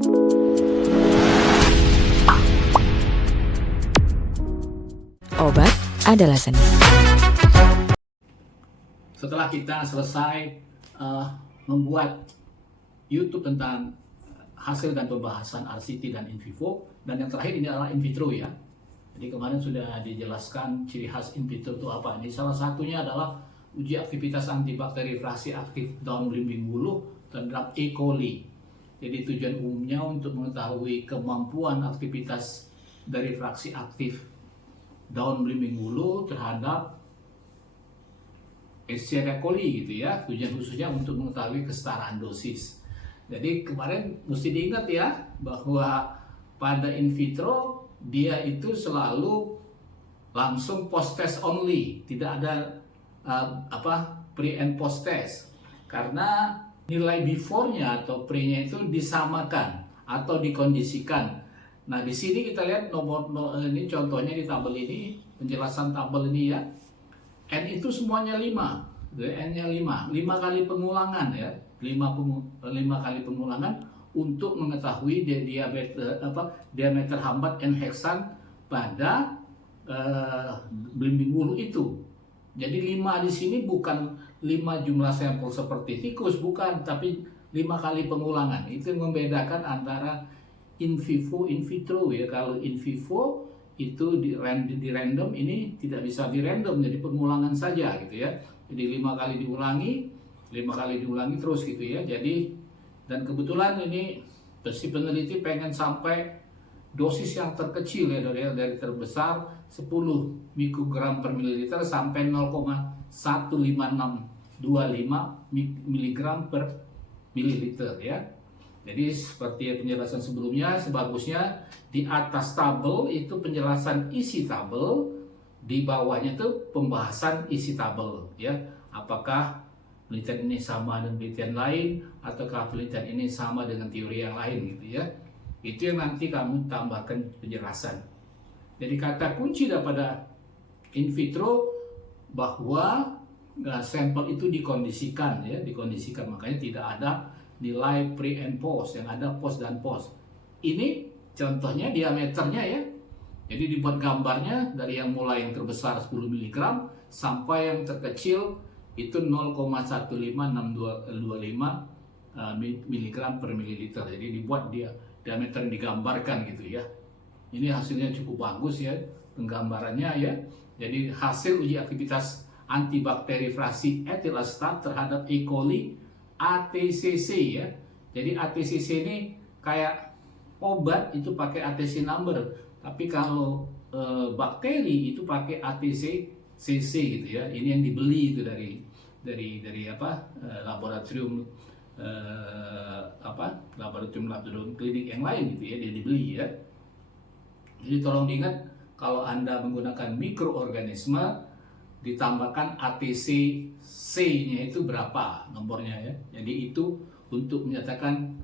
Obat adalah seni. Setelah kita selesai membuat YouTube tentang hasil dan pembahasan RCT dan in vivo, dan yang terakhir ini adalah in vitro ya. Jadi kemarin sudah dijelaskan ciri khas in vitro itu apa. Ini salah satunya adalah uji aktivitas antibakteri fraksi aktif daun belimbing bulu terhadap E. coli. Jadi tujuan umumnya untuk mengetahui kemampuan aktivitas dari fraksi aktif daun belimbing bulu terhadap Escherichia coli gitu ya. Tujuan khususnya untuk mengetahui kesetaraan dosis. Jadi kemarin mesti diingat ya bahwa pada in vitro dia itu selalu langsung post test only, tidak ada pre and post test, karena nilai before-nya atau pre-nya itu disamakan atau dikondisikan. Nah, di sini kita lihat ini contohnya di tabel ini, penjelasan tabel ini ya. N itu semuanya 5. N-nya 5 kali pengulangan ya. 5 kali pengulangan untuk mengetahui diameter hambat N heksan pada belimbing bulu itu. Jadi 5 di sini bukan 5 jumlah sampel seperti tikus, bukan, tapi 5 kali pengulangan. Itu yang membedakan antara in vivo, in vitro ya. Kalau in vivo itu di random, ini tidak bisa di random, jadi pengulangan saja gitu ya. Jadi 5 kali diulangi terus gitu ya. Jadi, dan kebetulan ini si peneliti pengen sampai dosis yang terkecil ya, dari terbesar 10 mikrogram per mililiter sampai 0,15625 miligram per mililiter ya. Jadi seperti penjelasan sebelumnya, sebagusnya di atas tabel itu penjelasan isi tabel, di bawahnya itu pembahasan isi tabel ya. Apakah penelitian ini sama dengan penelitian lain, ataukah penelitian ini sama dengan teori yang lain gitu ya. Itu yang nanti kamu tambahkan penjelasan. Jadi kata kunci daripada in vitro bahwa sampel itu dikondisikan ya, dikondisikan, makanya tidak ada nilai pre and post, yang ada post dan post. Ini contohnya diameternya ya. Jadi dibuat gambarnya dari yang mulai yang terbesar 10 mg sampai yang terkecil itu 0,15625 mg per mililiter. Jadi dibuat diameter yang digambarkan gitu ya. Ini hasilnya cukup bagus ya penggambarannya ya. Jadi hasil uji aktivitas antibakteri fraksi etil acetat terhadap E. coli ATCC ya. Jadi ATCC ini kayak obat itu pakai ATC number, tapi kalau bakteri itu pakai ATCC gitu ya. Ini yang dibeli itu dari laboratorium laboratorium klinik yang lain gitu ya, dia dibeli ya. Jadi tolong diingat kalau Anda menggunakan mikroorganisme ditambahkan ATCC-nya itu berapa nomornya ya. Jadi itu untuk menyatakan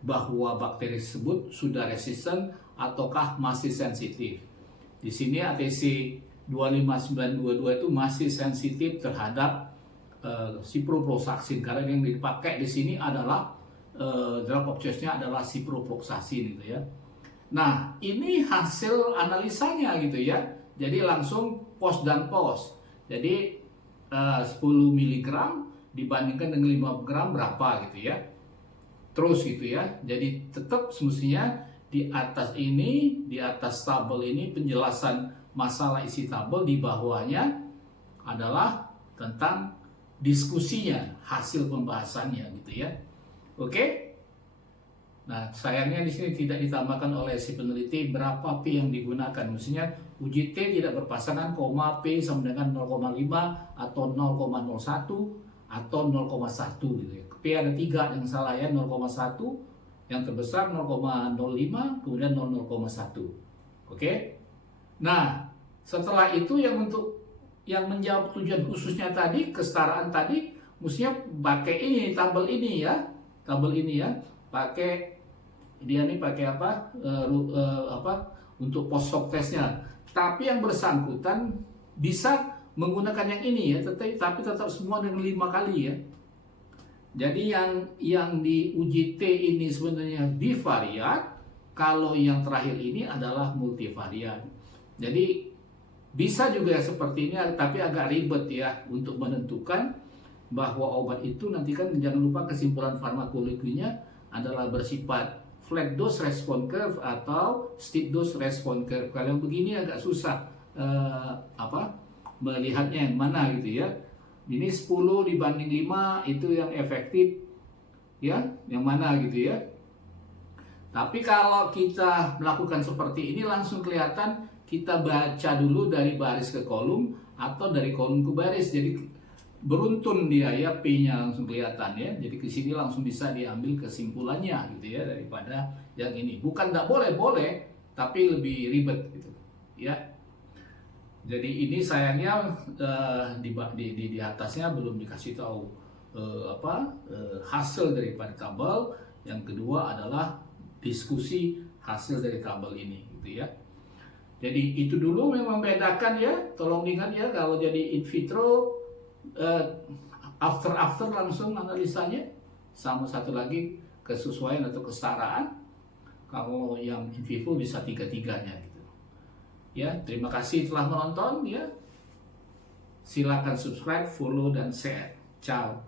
bahwa bakteri tersebut sudah resisten ataukah masih sensitif. Di sini ATC 25922 itu masih sensitif terhadap ciprofloxacin, karena yang dipakai di sini adalah drug of choice-nya adalah ciprofloxacin gitu ya. Nah, ini hasil analisanya gitu ya. Jadi langsung post dan post. Jadi 10 mg dibandingkan dengan 5 gram berapa gitu ya. Terus gitu ya. Jadi tetap semestinya di atas ini, di atas tabel ini penjelasan masalah isi tabel, di bawahnya adalah tentang diskusinya, hasil pembahasannya gitu ya. Oke? Nah, sayangnya di sini tidak ditambahkan oleh si peneliti berapa P yang digunakan. Maksudnya uji T tidak berpasangan, koma P sama dengan 0,5 atau 0,01 atau 0,1 gitu ya. P ada 3 yang salah ya, 0,1 yang terbesar, 0,05 kemudian 0,1. Oke? Nah, setelah itu yang menjawab tujuan khususnya tadi, kesetaraan tadi, mestinya pakai ini, tabel ini ya. Tabel ini ya, pakai dia nih pakai untuk post hoc testnya. Tapi yang bersangkutan bisa menggunakan yang ini ya, tapi tetap semua dengan 5 kali ya. Jadi yang diuji T ini sebenarnya bivariat, kalau yang terakhir ini adalah multivariat. Jadi bisa juga seperti ini, tapi agak ribet ya untuk menentukan bahwa obat itu nanti kan jangan lupa kesimpulan farmakologinya adalah bersifat flat dose response curve atau steep dose response curve. Kalau begini agak susah melihatnya yang mana gitu ya. Ini 10 dibanding 5 itu yang efektif ya, yang mana gitu ya. Tapi kalau kita melakukan seperti ini langsung kelihatan, kita baca dulu dari baris ke kolom atau dari kolom ke baris. Jadi beruntun dia ya, P-nya langsung kelihatan ya. Jadi ke sini langsung bisa diambil kesimpulannya gitu ya, daripada yang ini. Bukan tidak boleh, tapi lebih ribet gitu ya. Jadi ini sayangnya di atasnya belum dikasih tahu hasil daripada tabel. Yang kedua adalah diskusi hasil dari tabel ini gitu ya. Jadi itu dulu memang bedakan ya, tolong ingat ya, kalau jadi in vitro after langsung analisanya. Sama satu lagi kesesuaian atau kesetaraan. Kalau yang in vivo bisa tiga-tiganya gitu. Ya, terima kasih telah menonton ya. Silakan subscribe, follow dan share. Ciao.